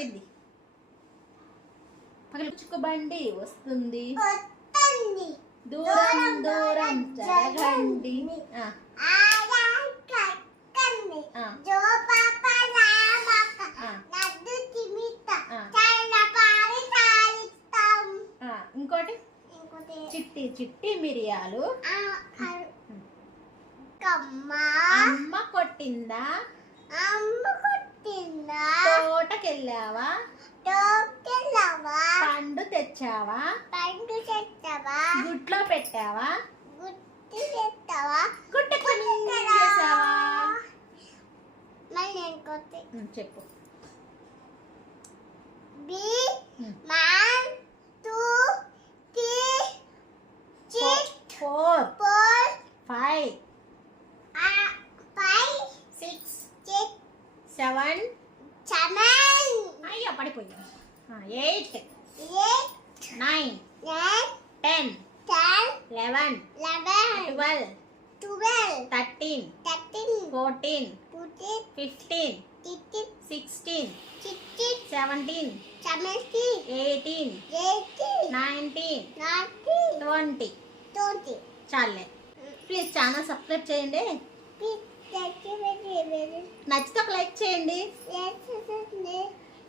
కొట్టింది. పగలచుకు బండి వస్తుంది, దూరం దూరం జరగండి. ఇంకోటి చిట్టి చిట్టి మిరియాలు. అమ్మ కొట్టిందా, తోటకెళ్ళావా, పండు తెచ్చావా, గుట్లో పెట్టావా, గుట్టకు చేసావా. చెప్పు. Four, 5, 6, 7. అయ్యో పడిపోయింది. 8, 9, 10, 11, 12, 13, 14, 15, 16, 17, 18, 19, 20. చాలే. ప్లీజ్ ఛానల్ సబ్స్క్రైబ్ చేయండి. నచ్చితే ఒక లైక్ చేయండి.